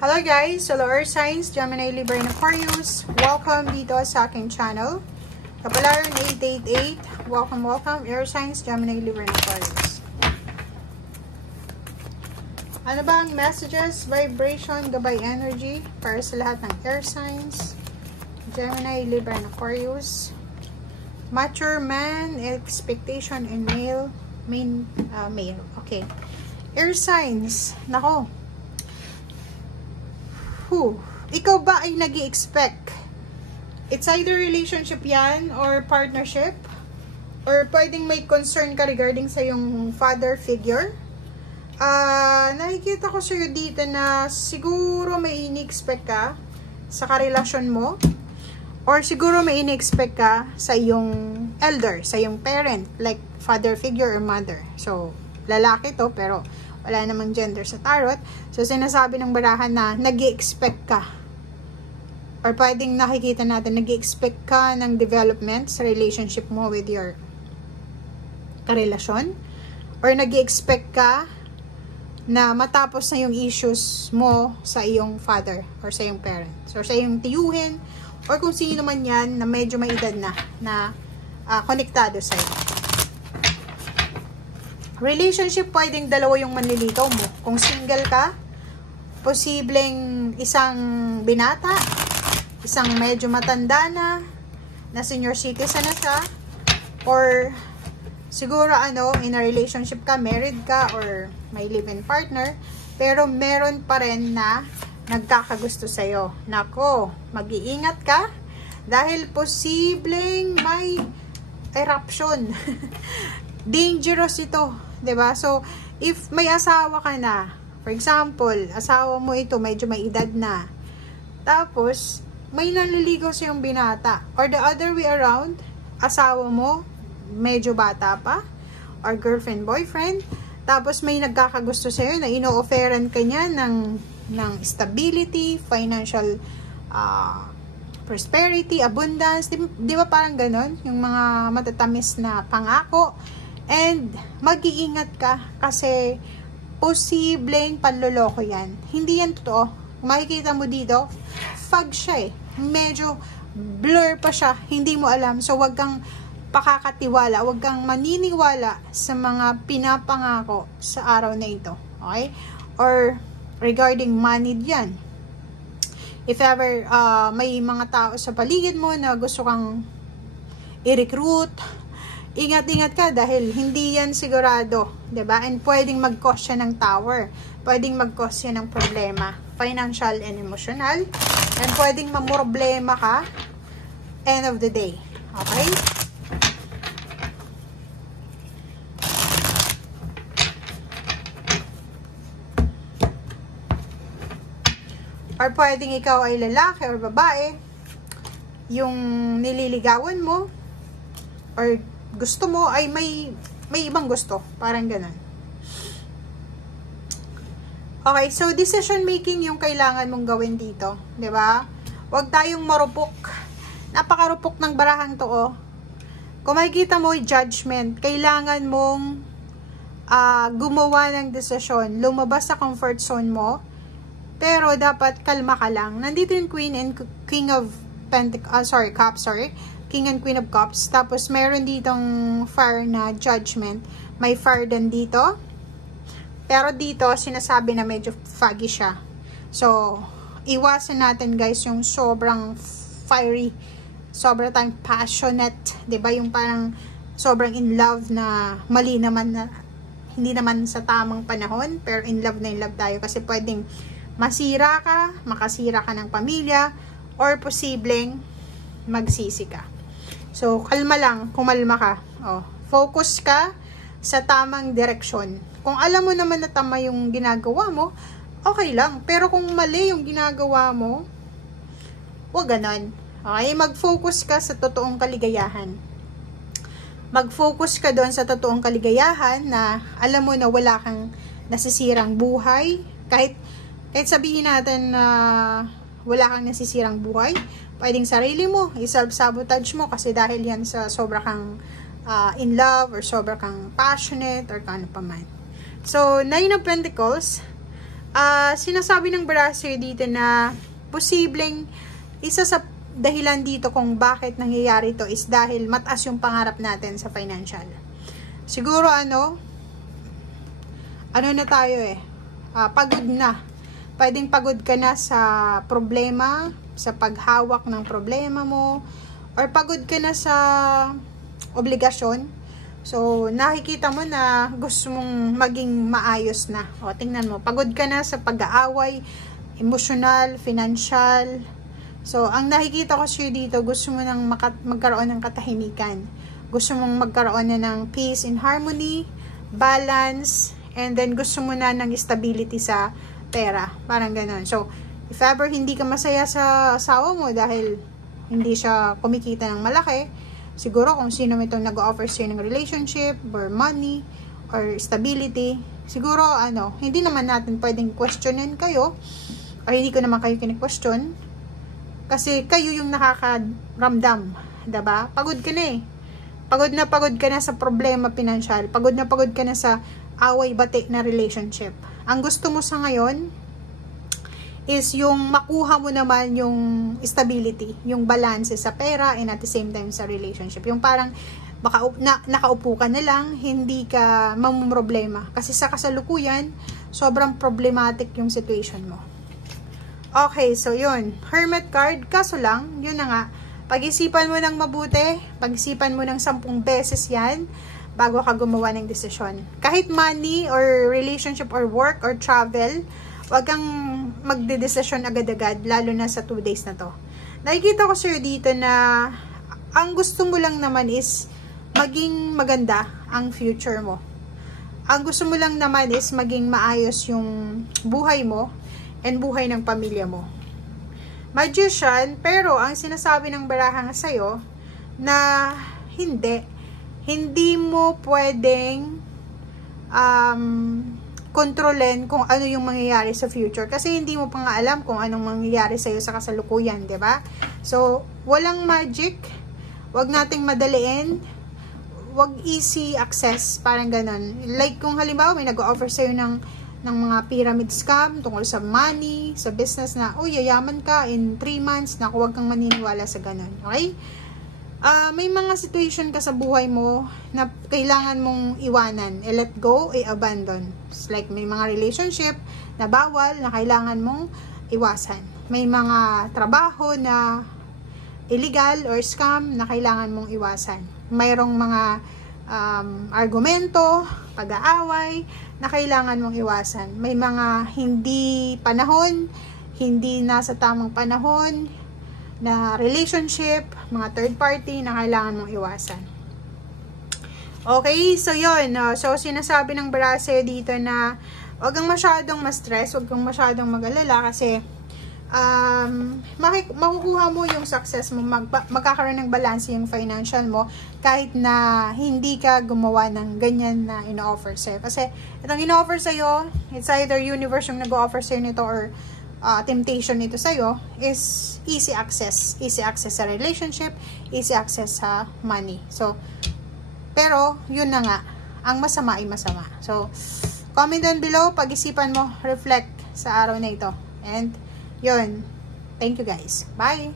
Hello guys! Hello Earth Signs, Gemini, Libra, and Aquarius. Welcome dito sa aking channel. Kapalaran 888. Welcome, welcome. Earth Signs, Gemini, Libra, and Aquarius. Ano ba ang messages, vibration, gabay energy para sa lahat ng Earth Signs, Gemini, Libra, and Aquarius? Mature man, expectation, and male. Male. Okay. Earth Signs. Nako. Ikaw ba ay nag-i-expect? It's either relationship yan or partnership, or pwedeng may concern ka regarding sa yung father figure. Nakikita ko sa'yo dito na siguro may ini-expect ka sa karelasyon mo, or siguro may ini-expect ka sa yung elder, sa yung parent, like father figure or mother. So, lalaki to, pero wala namang gender sa tarot. So, sinasabi ng barahan na nag-i-expect ka. Or pwedeng nakikita natin, nag-i-expect ka ng development sa relationship mo with your karelasyon. Or nag-i-expect ka na matapos na yung issues mo sa iyong father or sa iyong parent. So, sa iyong tiyuhin or kung sino man yan na medyo may edad na konektado sa iyo. Relationship, pwedeng dalawa yung manliligaw mo. Kung single ka, posibleng isang binata, isang medyo matanda na senior citizen na siya, or siguro in a relationship ka, married ka, or may live-in partner, pero meron pa rin na nagkakagusto sa'yo. Nako, mag-iingat ka, dahil posibleng may eruption. Dangerous ito. 'Di ba? So, if may asawa ka na, for example, asawa mo ito, medyo may edad na, tapos, may nanliligaw sa yung binata, or the other way around, asawa mo, medyo bata pa, or girlfriend, boyfriend, tapos may nagkakagusto sa'yo na ino-offeran ka niya ng stability, financial prosperity, abundance, di ba parang ganon? Yung mga matatamis na pangako. And, mag-iingat ka kasi posibleng panloloko yan. Hindi yan totoo. Makikita mo dito, fog siya eh. Medyo blur pa siya. Hindi mo alam. So, wag kang pakakatiwala. Wag kang maniniwala sa mga pinapangako sa araw na ito. Okay? Or, regarding money yan. If ever may mga tao sa paligid mo na gusto kang i-recruit, ingat-ingat ka dahil hindi yan sigurado, 'di ba? And pwedeng mag-cause siya ng tower. Pwedeng mag-cause siya ng problema, financial and emotional. And pwedeng mamroblema ka end of the day. Okay? Or pwedeng ikaw ay lalaki or babae, yung nililigawan mo or gusto mo ay may ibang gusto. Parang ganun. Okay, so decision making yung kailangan mong gawin dito. 'Di ba? Huwag tayong marupok. Napakarupok ng barahang to, oh. Kung makikita mo, judgment. Kailangan mong gumawa ng desisyon. Lumabas sa comfort zone mo. Pero dapat kalma ka lang. Nandito yung Queen and King of Cups, King and Queen of Cups. Tapos, meron ditong fire na judgment. May fire din dito. Pero dito, sinasabi na medyo foggy siya. So, iwasan natin guys yung sobrang fiery, sobrang tayong passionate. 'Di ba? Yung parang sobrang in love na mali naman na, hindi naman sa tamang panahon. Pero in love tayo kasi pwedeng masira ka, makasira ka ng pamilya, or posibleng magsisi ka. So, kalma lang, kumalma ka. Oh, focus ka sa tamang direksyon. Kung alam mo naman na tama yung ginagawa mo, okay lang. Pero kung mali yung ginagawa mo, huwag ganon. Okay? Mag-focus ka sa totoong kaligayahan. Mag-focus ka doon sa totoong kaligayahan na alam mo na wala kang nasisirang buhay. Kahit sabihin natin na wala kang nasisirang buhay, pwedeng sarili mo, i-self-sabotage mo kasi dahil yan sa sobra kang in love or sobra kang passionate or kano pa man. So, Nine of Pentacles, Sinasabi ng brasser dito na posibleng isa sa dahilan dito kung bakit nangyayari to is dahil mataas yung pangarap natin sa financial. Siguro ano na tayo pagod na. Pwedeng pagod ka na sa problema, sa paghawak ng problema mo, or pagod ka na sa obligasyon. So, nakikita mo na gusto mong maging maayos na. O, tingnan mo, pagod ka na sa pag-aaway, emotional, financial. So, ang nakikita ko sa'yo dito, gusto mo nang magkaroon ng katahimikan. Gusto mong magkaroon na ng peace and harmony, balance, and then gusto mo na ng stability sa pera. Parang ganun. So, if ever hindi ka masaya sa asawa mo dahil hindi siya kumikita ng malaki, siguro kung sino itong nag-offer sa'yo ng relationship, or money, or stability, siguro hindi naman natin pwedeng questionin kayo, or hindi ko naman kayo kini-question, kasi kayo yung nakakaramdam, diba? Pagod ka na pagod ka na sa problema pinansyal, pagod ka na sa away-bati na relationship. Ang gusto mo sa ngayon is yung makuha mo naman yung stability, yung balance sa pera, and at the same time sa relationship. Yung parang baka nakaupo ka na lang, hindi ka mamumroblema. Kasi sa kasalukuyan, sobrang problematic yung situation mo. Okay, so yun. Hermit card, kaso lang, yun na nga. Pag-isipan mo ng mabuti, pag-isipan mo ng 10 beses yan, bago ka gumawa ng desisyon. Kahit money, or relationship, or work, or travel, wag kang magdedesisyon agad-agad, lalo na sa 2 days na to. Nakikita ko sa'yo dito na ang gusto mo lang naman is maging maganda ang future mo. Ang gusto mo lang naman is maging maayos yung buhay mo and buhay ng pamilya mo. Magician, pero ang sinasabi ng baraha sa'yo na hindi mo pwedeng kontrolin kung ano yung mangyayari sa future, kasi hindi mo pa nga alam kung anong mangyayari sa iyo sa kasalukuyan, 'di ba? So, walang magic. Wag nating madaliin. Wag easy access, parang ganun. Like kung halimbawa may nag-offer sa iyo ng mga pyramid scam tungkol sa money, sa business na, yayaman ka in 3 months, naku, wag kang maniniwala sa ganun. Okay? May mga situation ka sa buhay mo na kailangan mong iwanan, let go, abandon. It's like may mga relationship na bawal, na kailangan mong iwasan. May mga trabaho na illegal or scam na kailangan mong iwasan. Mayroong mga argumento, pag-aaway na kailangan mong iwasan. May mga hindi panahon, hindi nasa tamang panahon na relationship, mga third party na kailangan mong iwasan. Okay, so yun. So, sinasabi ng brase dito na wag kang masyadong ma-stress, wag kang masyadong mag-alala kasi makukuha mo yung success mo, magkakaroon ng balance yung financial mo kahit na hindi ka gumawa ng ganyan na ino-offer sa'yo. Kasi itong ino-offer sa'yo, it's either universe yung nag-offer sa'yo nito or temptation nito sa'yo is easy access. Easy access sa relationship, easy access sa money. So, pero, yun na nga. Ang masama ay masama. So, comment down below, pag-isipan mo, reflect sa araw na ito. And, yun. Thank you guys. Bye!